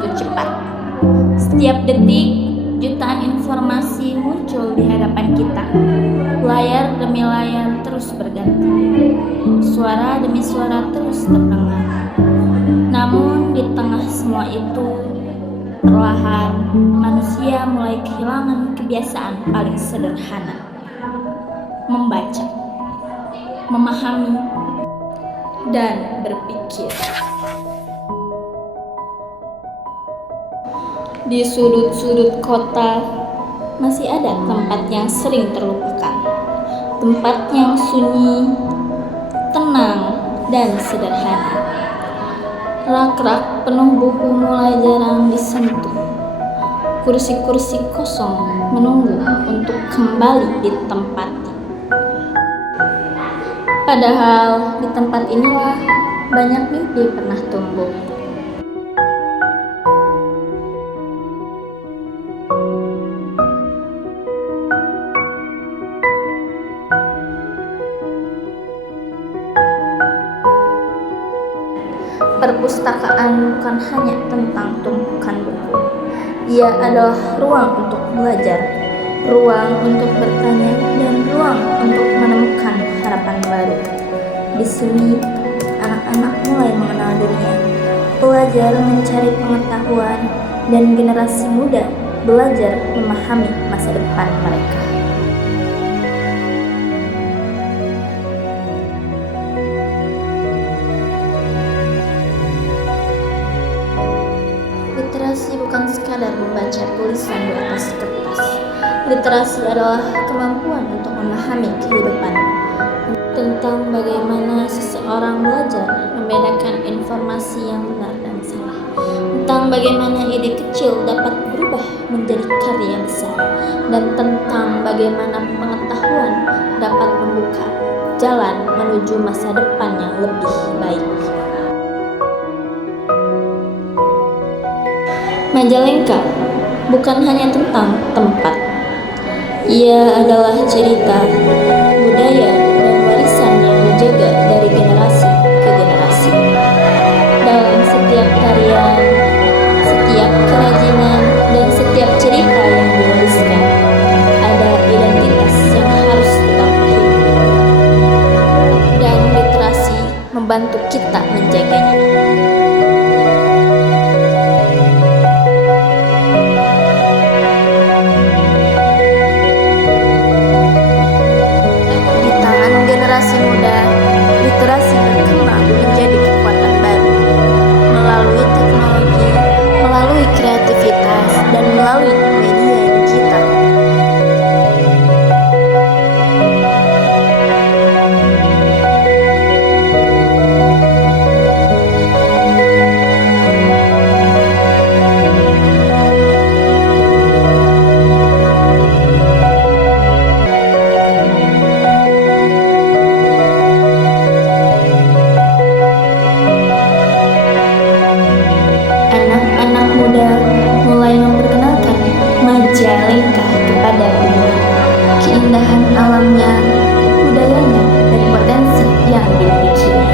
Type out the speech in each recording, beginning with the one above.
begitu cepat. Setiap detik, jutaan informasi muncul di hadapan kita. Layar demi layar terus berganti. Suara demi suara terus terdengar. Namun di tengah semua itu, perlahan manusia mulai kehilangan kebiasaan paling sederhana: membaca, memahami, dan berpikir. Di sudut-sudut kota masih ada tempat yang sering terlupakan, tempat yang sunyi, tenang, dan sederhana. Rak-rak penuh buku mulai jarang disentuh. Kursi-kursi kosong menunggu untuk kembali ditempati. Padahal di tempat inilah banyak mimpi pernah tumbuh. Perpustakaan bukan hanya tentang tumpukan buku. Ia adalah ruang untuk belajar, ruang untuk bertanya, dan ruang untuk menemukan harapan baru. Di sini, anak-anak mulai mengenal dunia, belajar mencari pengetahuan, dan generasi muda belajar memahami masa depan mereka. Literasi bukan sekadar membaca tulisan di atas kertas. Literasi adalah kemampuan untuk memahami kehidupan, tentang bagaimana seseorang belajar membedakan informasi yang benar dan salah, tentang bagaimana ide kecil dapat berubah menjadi karya besar, dan tentang bagaimana pengetahuan dapat membuka jalan menuju masa depan yang lebih baik. Majalengka bukan hanya tentang tempat. Ia adalah cerita, budaya, dan warisan yang dijaga dari generasi ke generasi. Dalam setiap tarian, setiap kerajinan, dan setiap cerita yang diwariskan, ada identitas yang harus tetap hidup. Dan literasi membantu kita menjaganya. Generasi muda, literasi berkembang menjadi kekuatan baru melalui teknologi, melalui kreativitas, dan melalui media digital. Majalengka kepada dunia, keindahan alamnya, budayanya, dan potensi yang dimilikinya.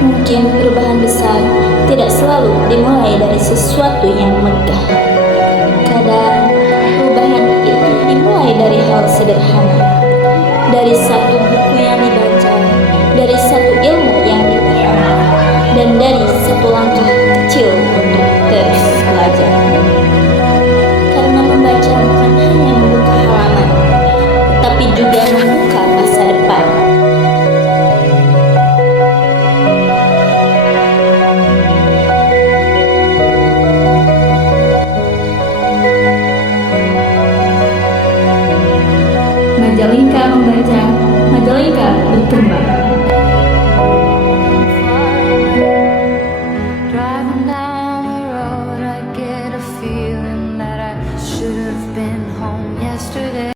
Mungkin perubahan besar tidak selalu dimulai dari sesuatu yang megah. Kadang perubahan itu dimulai dari hal sederhana, dari satu buku yang dibaca, dari satu ilmu yang dipahami, dan dari satu langkah kecil untuk terus belajar. Karena membaca bukan hanya membuka halaman, tetapi juga membuka masa depan. Majalengka membaca, Majalengka berkembang.